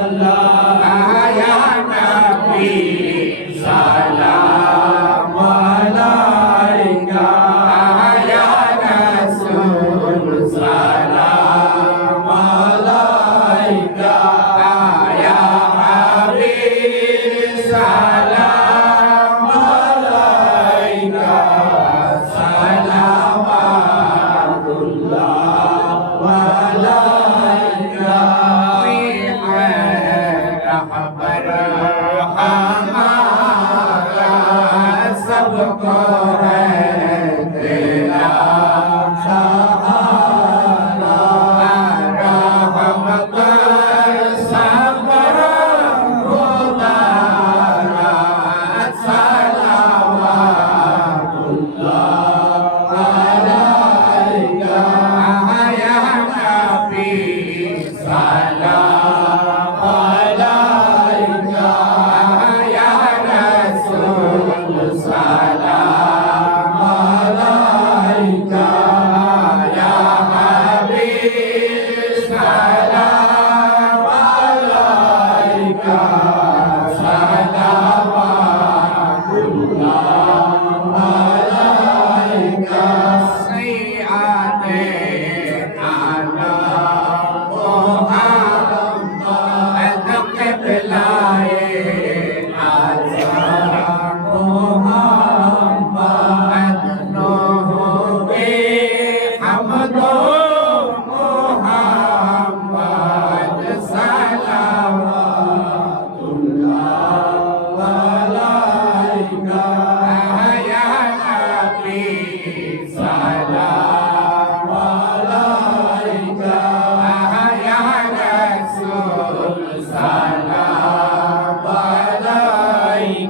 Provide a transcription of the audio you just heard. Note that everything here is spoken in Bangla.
Allah ya Nabi सबको Amen.